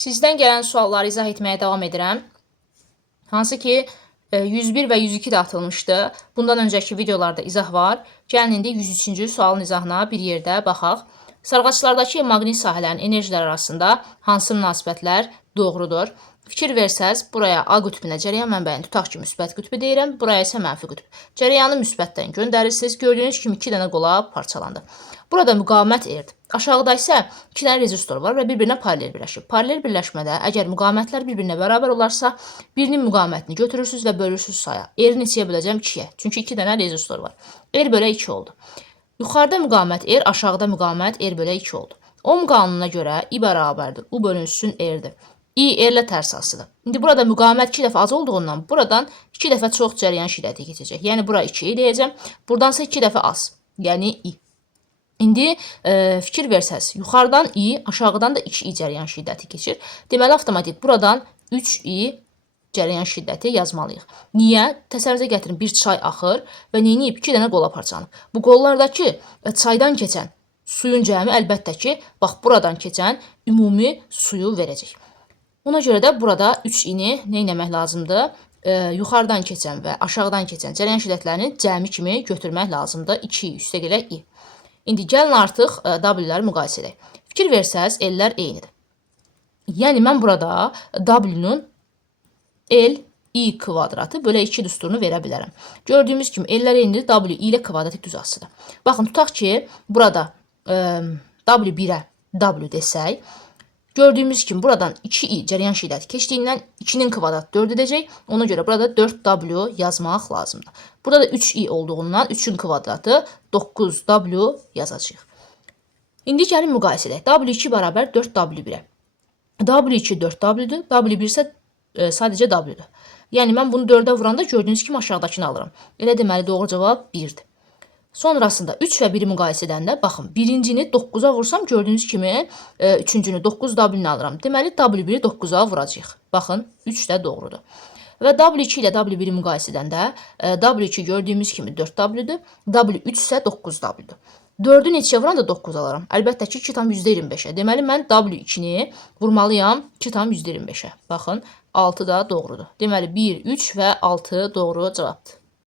Sizdən gələn sualları izah etməyə davam edirəm. Hansı ki 101 və 102 də atılmışdı. Bundan öncəki videolarda izah var. Gəlin indi 103-cü sualın izahına bir yerdə baxaq. Sarğaçlardakı maqnit sahələrinin enerjiləri arasında hansı münasibətlər doğrudur? Fikir versəz, buraya A qütbünə cərəyan mənbəyini tutaq ki, müsbət qütbü deyirəm, buraya isə mənfi qütb. Cərəyanı müsbətdən göndərirsiniz. Gördüyünüz kimi 2 dənə qola parçalandı. Burada müqavimət erdir. Aşağıda isə 2 dənə rezistor var və bir-birinə paralel birləşir. Paralel birləşmədə əgər müqavimətlər bir-birinə bərabər olarsa, birinin müqavimətini götürürsünüz və bölürsünüz saya. R-ni neçəyə böləcəm? 2-yə. Çünki 2 dənə rezistor var. R bölə 2 oldu. Yuxarıda müqavimət R, aşağıda müqavimət R bölə 2 oldu. Ohm qanununa görə I bərabərdir. U bölünsün R-dir. I R ilə tərs asıdır. İndi burada müqavimət 2 dəfə az olduğundan buradan 2 dəfə çox cərəyan şiddəti keçəcək. Yəni bura 2 deyəcəm. Buradansa 2 dəfə az. Yəni I. İndi fikir versəz, yuxarıdan I, aşağıdan da 2I cərəyan şiddəti keçir. Deməli, avtomatik buradan 3I cərəyan şiddəti yazmalıyıq. Niyə? Təsəvvürə gətirin, bir çay axır və neyniyib? 2 dənə qola parçalanıb. Bu qollardakı çaydan keçən suyun cəmi əlbəttə ki, bax, buradan keçən ümumi suyu verəcək. Ona görə də burada 3I-ni nə etmək lazımdır? Yuxarıdan keçən və aşağıdan keçən cərəyan şiddətlərini cəmi kimi götürmək lazımdır. 2I üstə gələ I. İndi gəlin artıq W-ləri müqayisə edək. Fikir versəz, L-lər eynidir. Yəni mən burada W-nun L I kvadratı bölə 2 düsturunu verə bilərəm. Gördüyümüz kimi L-lər eynidir, W I ilə kvadratik düz asıdır. Baxın, tutaq ki, burada W1-ə W desək, gördüyümüz kimi buradan 2I cərəyan şiddəti keçdiyindən 2-nin kvadratı 4 edəcək. Ona görə burada 4W yazmaq lazımdır. Burada da 3I olduğundan 3-ün kvadratı 9W yazacağıq. İndi gəlin müqayisə edək. W2 bərabər 4W1-ə. W2 4W'dur, W1 isə sadəcə W-dur. Yəni mən bunu 4-ə vuranda gördüyünüz kimi aşağıdakını alıram. Elə deməli doğru cavab 1-dir. Sonrasında 3 və 1-i müqayisə edəndə, baxın, birincini 9-a vursam, gördüyünüz kimi üçüncünü 9W-ni alıram. Deməli, W1-i 9-a vuracaq. Baxın, 3 də doğrudur. Və W2 ilə W1-i müqayisə edəndə, W2 gördüyümüz kimi 4W-dur, W3 isə 9W-dur. 4-ü neçəyə vuran da 9 alaram. Əlbəttə ki, 2 tam %25-ə. Deməli, mən W2-ni vurmalıyam 2 tam %25-ə. Baxın, 6 da doğrudur. Deməli, 1, 3 və 6 doğru cavabdır.